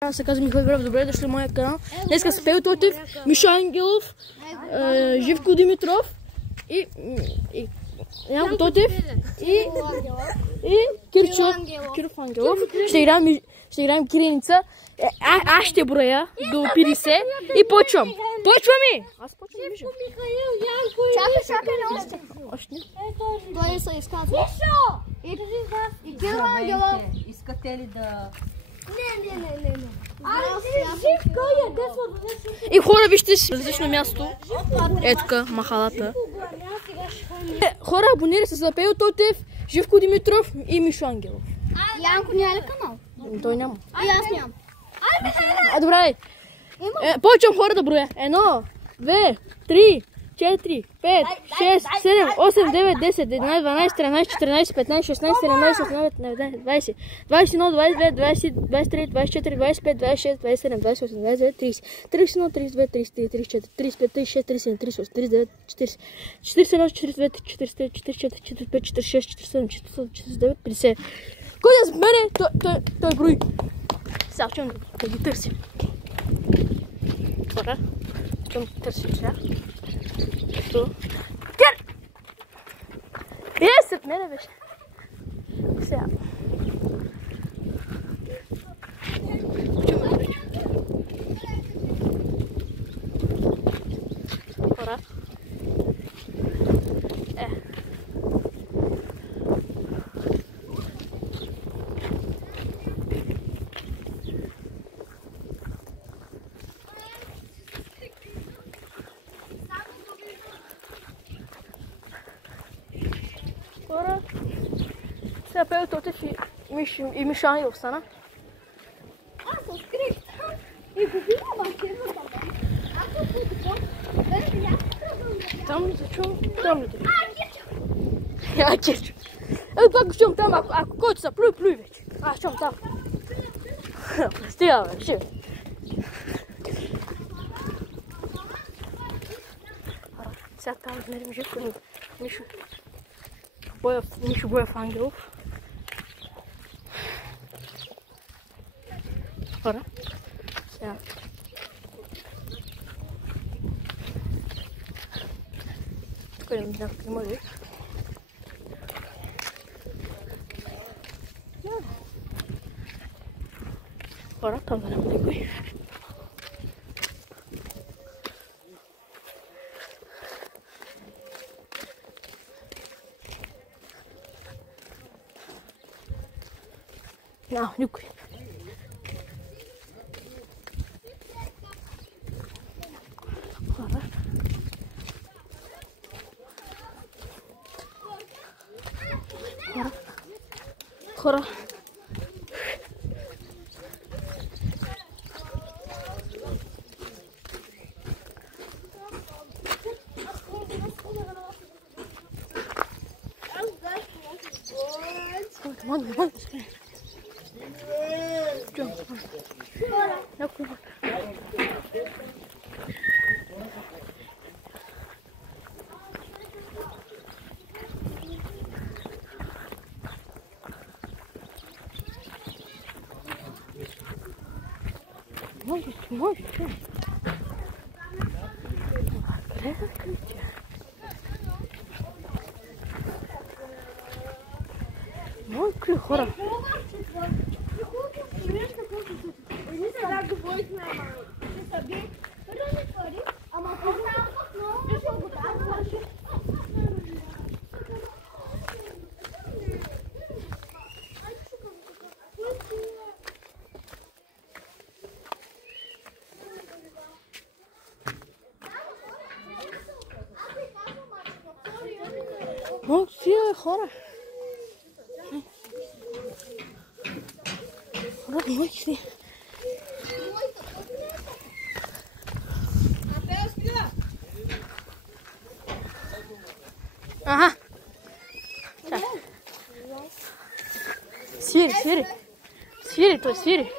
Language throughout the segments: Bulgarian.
Аз се казвам Михаил Граб, добре дошли в моя канал. Днеска с Пепел Тотев, Мишо Ангелов, Живко Димитров и Янко Тотев и Кирчо Ангелов. Ще играем киреница. Аз ще броя до 50 и почвам. Почваме! Аз почвам, Мишо. Чакай, още. Още не. Той се изказва. Мишо! И Кирчо Ангелов. Искате ли да... Не. И хора, вижте си различно място. Ето така, махалата. Хора, абонирайте се за Пепел Тотев, Живко Димитров и Мишо Ангелов. Янко няма ли канал? Той няма. И аз нямам. Добре. Почвам хора да броя. 1, 2, 3, 4, 5, 6, 7, 8, 9, 10, 11, 12, 13, 14, 15, 16, 17, 18, 19, 20, 21, 22, 20, 23, 24, 25, 26, 27, 28, 29, 30, 31, 32, 33, 34, 35, 36, 37, 38, 39, 40, 41, 42, 43, 44, 45, 46, 47, 49, 50. Кой да с мене? Той брои. Сега чуем да ги търсим. Хора, чуем да търсим сега. Кер! 10 мене беше. Сега. Хора. Хора, сега Пепел Тотев и Мишо Ангелов стана. Аз се скрих там и го видя машината. Аз се подпочвам. Там зачувам, там ли това? Кирчо. Ето пак го чувам там, ако който са плюй вече. Аз чувам там. Стига бе, ще. Сега там измерим Живко Мишо Боев Ангелов. Хора. Сега. Тук не знам как има ли. Хора, там да няма никой. Никой. Хора. Вон. Можешь. Мой хора. Много сила хора. Хора, мои си. Ага. Свири, той свири.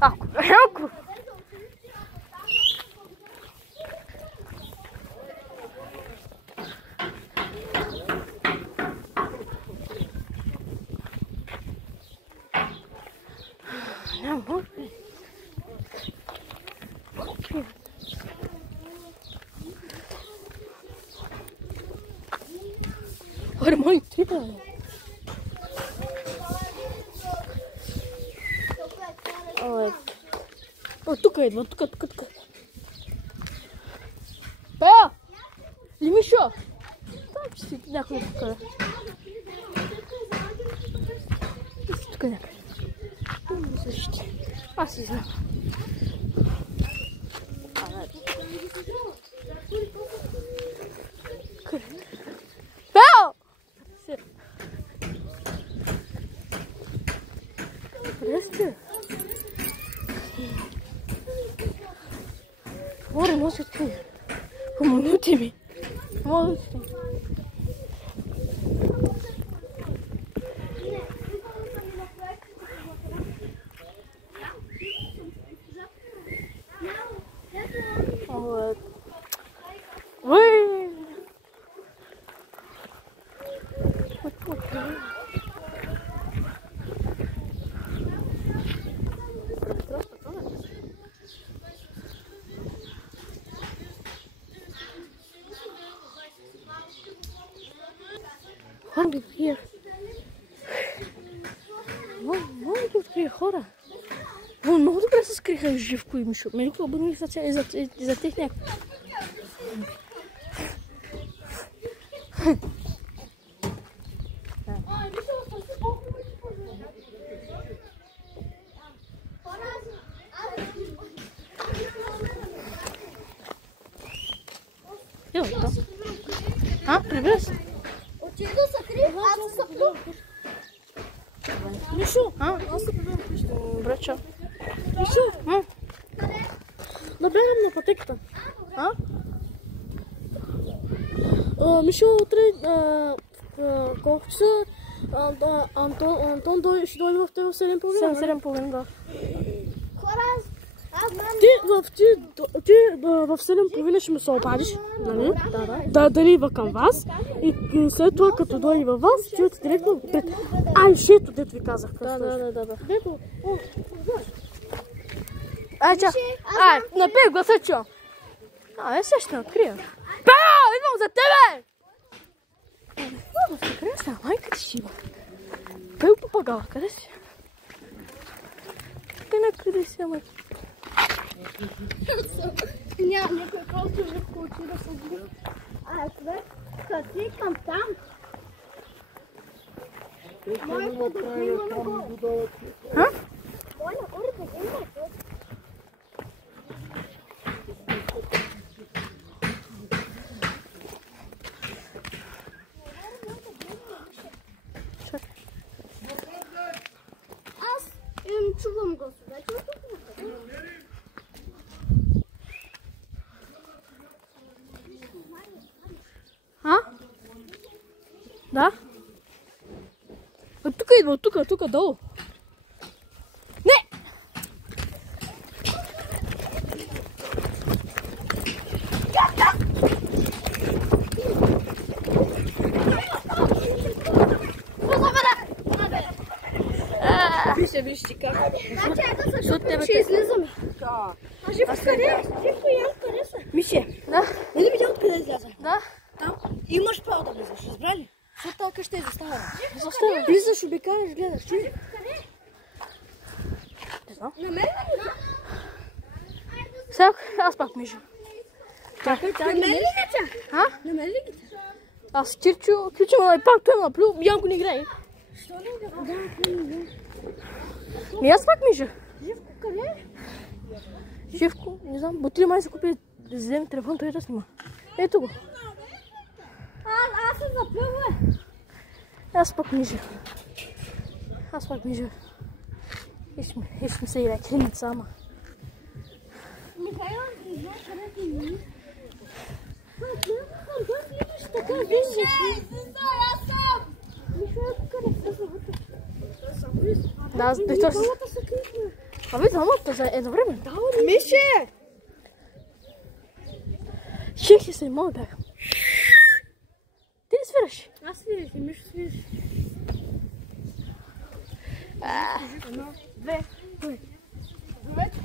Ако. Аре, май, трипа. О, тук идва, тук. Пео! Ли Мишо? Там си някой тук. Тук някъде. Аз си знам. Пео! Къде? Море, може да ти. Помогнете ми. Помогнете ми. Много ги открия хора. Много добре се скриха Живко и Мишо. Мен обърних за тях някакво. Ево то. Прибира се. Отида се крие, аз се плюм. Мишо, аз се прибирам къща. Добре, чао. Мишо, да бягам на пътеката. Мишо, утре, колко часа Антон ще дойде в тебе в 7:30? 7:30, да. Хора, аз знам. Ти в 7:30 ще ме се обадиш, нали? Да, дали идва към вас и след това, като дойде във вас, ще отидете директно пред Айшето, дето ви казах. Да. Дето, ча. Напей гласа, чо. Сега ще открия. Пео, идвам за тебе! Къде си? Майка ти си има. Пео попагала, къде си? Къде си, ама? Няма някой колко Живко отида с Живко. Човек, като си към там. Моето да има на гол. Моля, горе да има. Аз им чувам гласове. Да? От тук идва, от тук долу. Не! Виж ти как. Значи, ще излизаме. Живко къде? Живко и аз къде са? Мише, Да. нали видя откъде изляза? Да. Там. Имаш право да влизаш, разбрали? Защото тази къща е заставена. Заставя. Влизаш, обикаляш, гледаш. Ти? Не знам. Намери ли го? Сега аз пак Миша. Намери ли ги? Намери ли ги? Аз Кирчо ме пак той ме наплю, Янко не играе. Що не играе? Ми аз пак Миша. Живко къде? Живко, не знам, Ботри май се купи да вземе телефон, той да снима. Ето го. Аз се заплюва. Аз пак Миша. Ще ми се играе клиница, ама. Михайло, не знам къде ти ми. Така, виж. Аз съм! Михайло, къде са вътре? Да, той се... Абе, двамата е за време. Мише! Шехи се, мога бях. Ти ли свираш? Аз свираш, и Мишо свираш. Едно, две.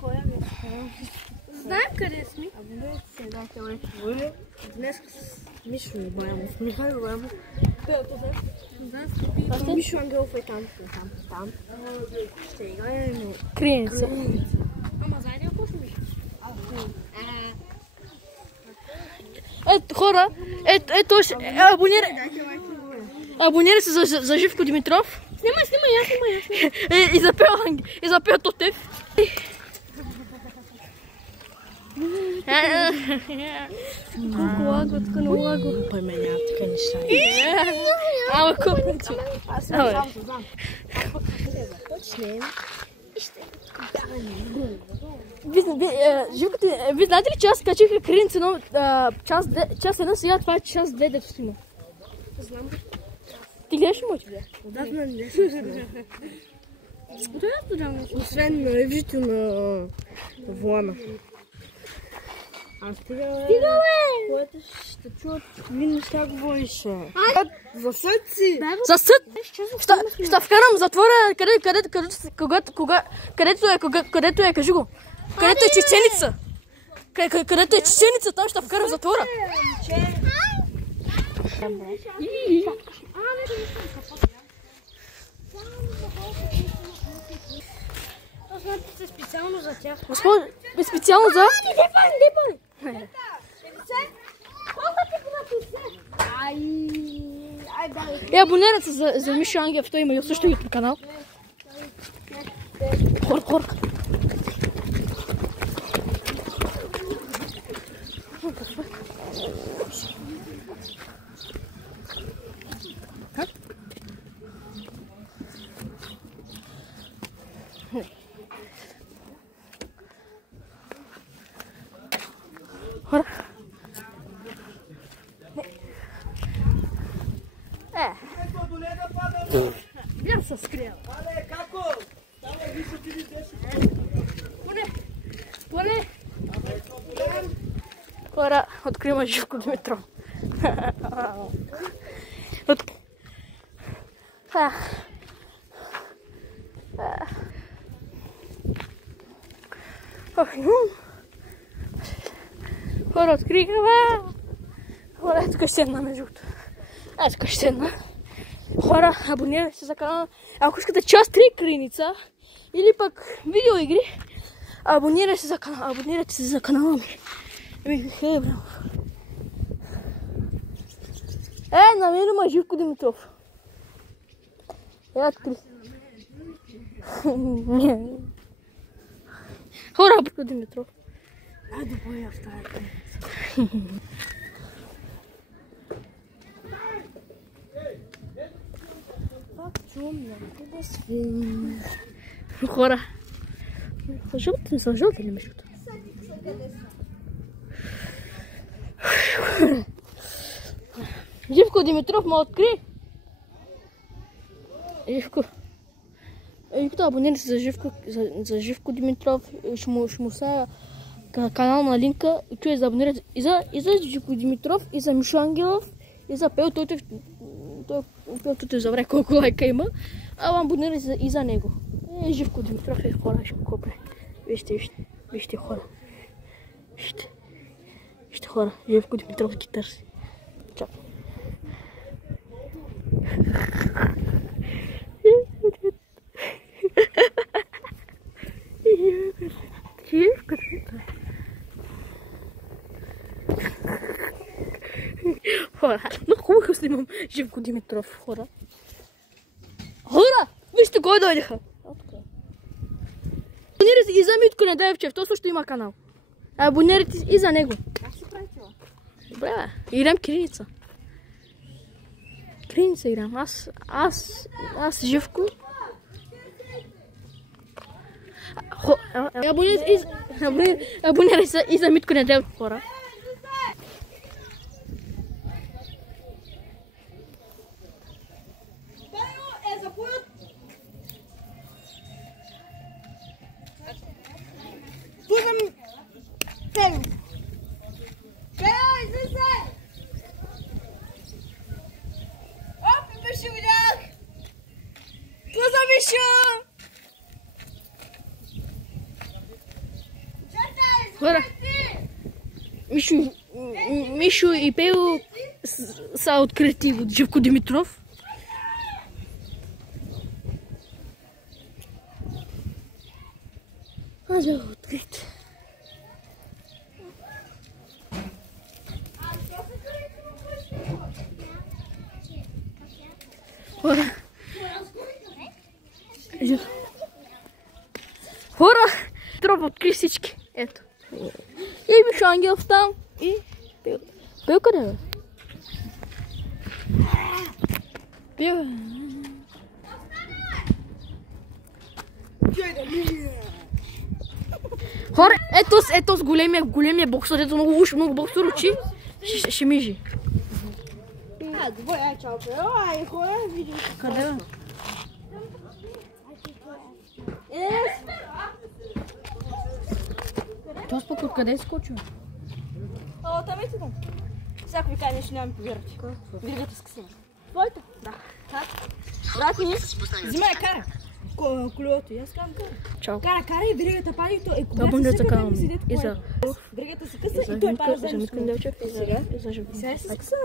Коя ми? Знаем къде сме. Абе, сега днес с Мишо и Боямов, Михайло Боямов Мишо Ангелов е там. Ще играем. Криеница. Ама заедно какво ще миш? Ето хора, ето абонирай се за Живко Димитров. Снимай. И запел Тотев. Колко лаго, така на лаго. Пой ме няма така неща. Ама колко? Аз съм само се знам. Почнем. И ще Вие знаете ли, че аз качих Криеница едно час една, сега това е час 2, дето снима. знам. Ти гледаш ли моите видеа? Отдавна не съм. Освен на ревжито на Влана. А стига бе! Което ще чуят, ви неща говориш. За съд си! За съд! Ще вкарам в затвора, където е, кажи го. Където е чеченица. Където е чеченица, там ще вкарам в затвора. Специално за тях. Госпожо, специално за... Абонирайте се за Мишо Ангелов, той има също YouTube канал. Хорка. Хора. Я се скрия. Але, како? Само висо ти ли деши? Поле. Хора, откриваме Живко Димитров. Хора, открихме. Хора, тук ще седна между другото. Тук ще седна. Хора, абонирайте се за канала. Ако искате част 3 Криеница или пък видеоигри, абонирайте се за канала ми. Намерим Живко Димитров. Откри. Хора, Живко Димитров. Айде, боя в тази Криеница. Хора. Са жълти ли между? Живко Димитров ме откри. Живко, абонирайте се за Живко Димитров. Ще му са канал на линка. И чуе да абонирате и за Живко Димитров, и за Мишо Ангелов, и за Пел Тотев. Той забравя колко лайка има. Ама абонирайте и за него. Живко Димитров е хора, ще го купя. Вижте хора. Вижте хора, Живко Димитров ги търси. Чак. Живко Димитров. Хора, но хубаво снимам Живко Димитров, хора. Хора, вижте кой дойдеха. Абонирайте и за Митко Неделчев, той също има канал. Абонирайте и за него. Как ще прави това? Добре, бе. Играм Криеница. Криеница играм. Аз Живко. Абонирайте се и за Митко Неделчев, хора. Хора, Мишо и Пео са открити от Живко Димитров. Аз бях открит. Хора, трябва откри всички. Ето. И Мишо Ангелов там. И Пил къде бе? Пил. Хора, ето с големия боксер, ето много уж, много боксер очи. Ще мижи. Двой, чао, ай, хора, видим. Къде бе? Това споко, откъде е скочил? Там е ти там. Всяко ви кажа нещо, няма ми повярвате. Виргата скъсина. Твоята? Да. Брат ми, взимай, кара. Колелото, и аз казвам кара. Чао. Кара и виргата пали, и Да, бъде за канал ми. И за... Виргата се къса и той пара за Миткан Делчев и за... Сега се скъса.